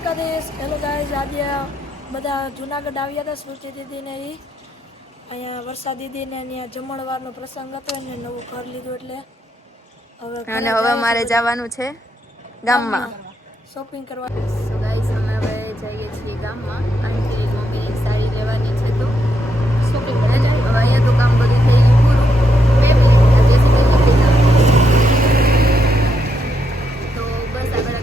Dwarkadhish. Hello guys, આજે બધા જુનાગઢ આવ્યા હતા શ્રુતિ દીદીને એ અહીંયા વર્ષા દીદીને અહીંયા જમણવારનો પ્રસંગ હતો એને નવું ઘર લીધું એટલે હવે મારે જવાનું છે ગામમાં શોપિંગ કરવા. સો ગાઈસ અમે હવે જઈએ છીએ ગામમાં આંટી મમ્મીની સાડી લેવાની છે તો શોપિંગ કરવા જાય. હવે અહીંયા તો કામ બધું થઈ ગયું પૂરું. તો બસ આગળ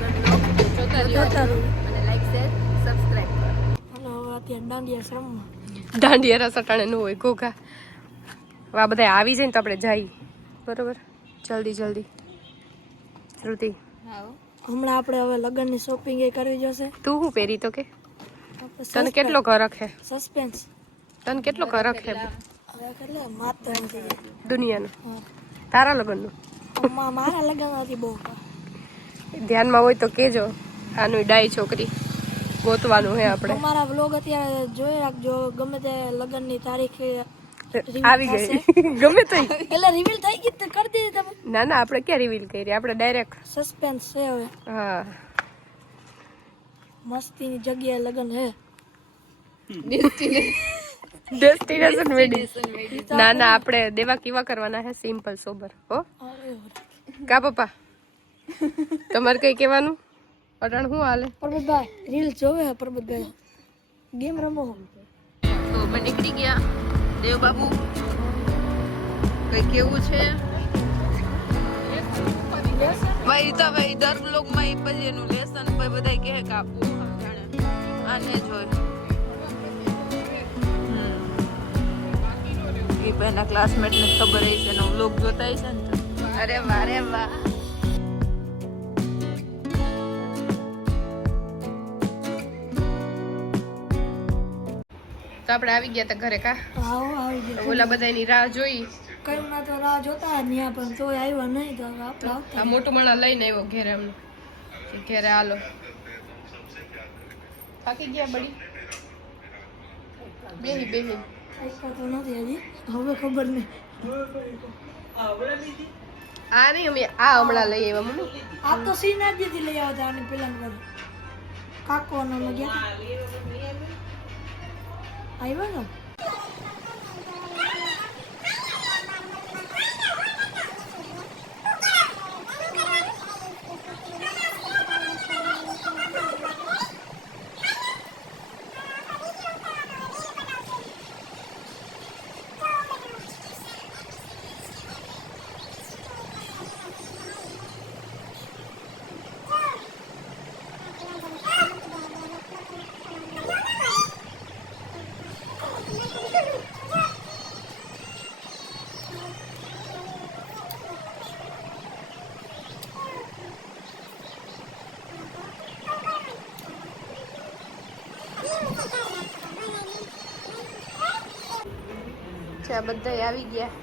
જોતા રહ્યો અને લાઈક શેર સબસ્ક્રાઇબ કરો. અને હવે અત્યારે દાંડિયા રમવા. દાંડિયા રસ અટાણે ન હોય ઘોઘા આ બધા આવી જાય ને તો આપણે જઈએ બરોબર. જલ્દી શ્રુતિ હમણાં આપણે હવે લગ્નની શોપિંગ એ કરવી જશે. તું શું પહેરી તો કે તને કેટલો ઘર રખે સસ્પેન્સ તને કેટલો ઘર રખે હવે કેટલે માત્ર દુનિયાનું તારા લગ્નનું મારા લગ્ન હતી બહુ ધ્યાનમાં હોય તો કેજો. આનું ડાઈ છોકરી ગોતવાનું હે આપણે. અમારા વ્લોગ અત્યારે જોઈ રાખજો. ગમે તે લગ્નની તારીખ આવી ગઈ ગમે તે એટલે રિવીલ થઈ ગઈ તો કરી દીધી તમે. ના ના આપણે ક્યાં રિવીલ કરી આપણે ડાયરેક્ટ સસ્પેન્સ છે હવે. હા મસ્તીની જગ્યાએ લગ્ન હે. Destination wedding. ના ના આપણે દેવા કેવા કરવાના હે સિમ્પલ સોબર હો કા પપ્પા. તમારે કઈ કહેવાનું અટાણ શું હાલે? પરબતભાઈ રીલ જોવે હે. પરબતભાઈ ગેમ રમો. તો અમે નીકળી ગયા. દેવ બાબુ કઈ કેવું છે ભાઈ? તો ભાઈ દર બ્લોગમાં એ પછી એનું લેસન ભાઈ બધા કહે કે આપવું સમજાણે આને જ હોય. એ ભાઈના ક્લાસમેટને ખબર હશે છે એનો બ્લોગ જોતા હશે ને. અરે વાહ રે વાહ. તો આપણે આવી ગયા તા ઘરે કા. આવો આવી ગયો. ઓલા બધાની રાહ જોઈ. કઈ ના તો રાહ જોતા ત્યાં પણ તોય આવ્યા નહીં તો હવે આપણે આવતા. આ મોટું મણા લઈને આવ્યો ઘેરે એમને ઘેરે હાલો. થાકી ગયા બડી બેહી પૈસા તો નથી હજી. હવે ખબર નહીં. આ નહીં અમે આ હમણાં લઈ આવ્યા મમ્મી. આ તો શ્રીનાથજીથી લઈ આવતા આને પેલા કાકો અમે ગયા આવ્યા ને. બધા આવી ગયા.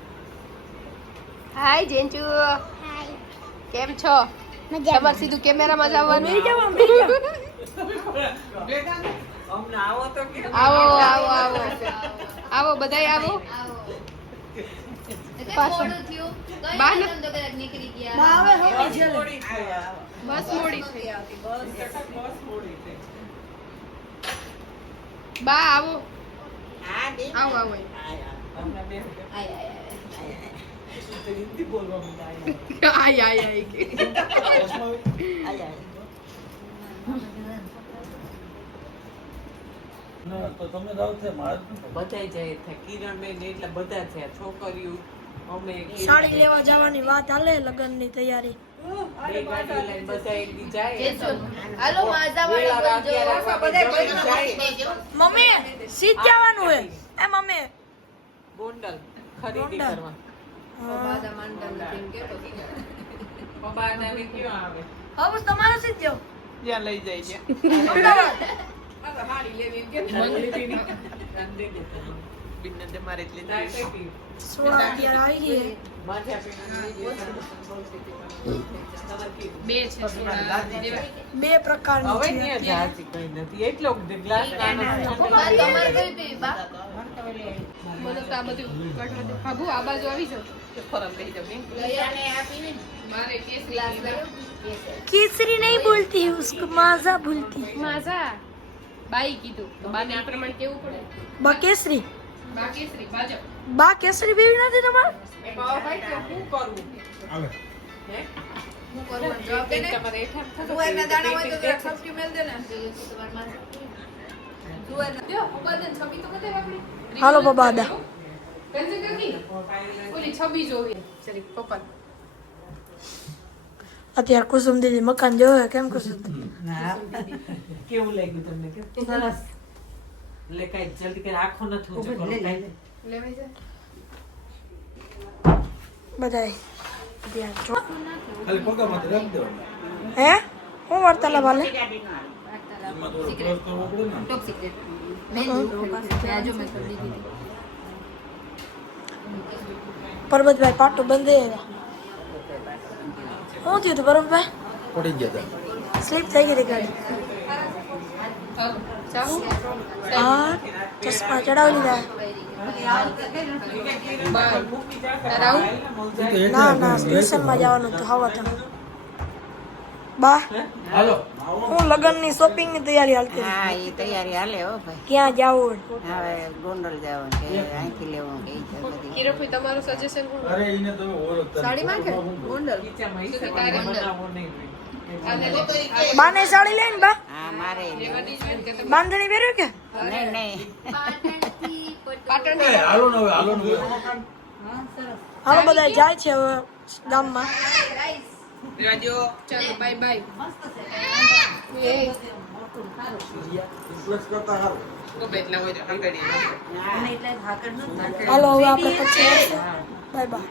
હાય જેન્ચુ કેમ છો? તમારે સીધું કેમેરામાં જ આવવાનું. આવો આવો આવો આવો બધાય આવો. બસ મોડી થઈ. બા આવો આવો આવો. તો તમે જાવ છે બધાય જાય છે. કિરણબેન એટલે બધા છે છોકરીઓ. અમે સાડી લેવા જવાની વાત હાલે. લગ્નની તૈયારી બે ગાડી લઈને બધા એક દી જાય. મમ્મી સીટ જવાનું હે. એ મમ્મી ગોંડલ ખરીદી કરવા. પપ્પાને હવે ક્યાં આવે? હવે તમારે સીટ જાવ. જ્યાં લઈ જાય છે. અમદાવાદ. સાડી લેવી એમ કે મંગળીની. સુરબીન ને મારે એટલે સોળા અત્યારે આવી ગઈ છે. માથે બે છે સોડા દેવા. બે પ્રકારની હવે છે. ત્યાં જાતી કઈ નથી એટલો ગ્લાસ નાનો મને તો આ બધું કાઢવા દે. બાબુ આ બાજુ આવી જાવ. ફરક લઈ જાવ મારે કેસરી केसरी नहीं बोलती उसको माजा बोलती. માઝા બાઈ કીધું તો બાને આ પ્રમાણે કેવું પડે. बा केसरी. બા કેસરી બાજો. बा केसरी भी નથી તમારે? ભાઈ તો શું કરવું હાલે. હે હું કરું જવાબ દે ને તમારે એઠા જુવારના દાણા હોય તો જરા ખપકી મેલ દે ને જુવારના જો ઉપાદન છબી તો બતાવ આપણી. હાલો બાબા દા. કંજે કાકી ઓલી છબી જોવી જરી પપ્પા. અત્યારે કુસુમ દીદી મકાન જોવે કેમ કુસુમ? કેવું લાગ્યું તમને કે સરસ લે કઈ જલ્દી કે આખો નથી ઊંચો કરો કાઈ લેવાઈ જાય. બધાય ધ્યાન જો. ખાલી પગામાં તો રાખી દેવાનું. હે હું વર્તાલા વાલે એમાં થોડો ક્રોસ કરવો પડે ને. ટોપ સિક્રેટ મેં આજો મેં કરી દીધી પરબતભાઈ પાટું બંધે શું થયું તું પરબતભાઈ? પડી ગયા હતા. સ્લીપ થઈ ગઈ હતી ગાડી. ચાહું હા ચશ્મા ચડાવી લીધા. તારાવું ના ના સ્ટેશનમાં જવાનું હતું હવા તમે. બા હાલો. હું લગ્નની શોપિંગની તૈયારી હાલતી હતી. હા એ તૈયારી હાલે હો ભાઈ ક્યાં જાવું? હવે ગોંડલ જવાનું કે અહીંથી લેવું કે ઈ છે બધી કિરણભાઈ તમારું સજેશન કોણ? અરે એને તમે ઓળખતા નથી. સાડીમાં કે ગોંડલ ખીચામાં ઈ તો સામાન તારે બનાવવો નહીં આને લે તો બાને સાડી લઈને બા હા મારે લેવાની જ હોય ને કે તમે બાંધણી પહેર્યું કે? નહીં નહીં પાટણ એ હાલો ને હવે હાલો ને હવે. હાલો બધા જાય છે હવે ગામમાં. ચાલો બાય બાય. પ્લસ કરતા હારો. હાલો હવે આપણે પછી બાય બાય.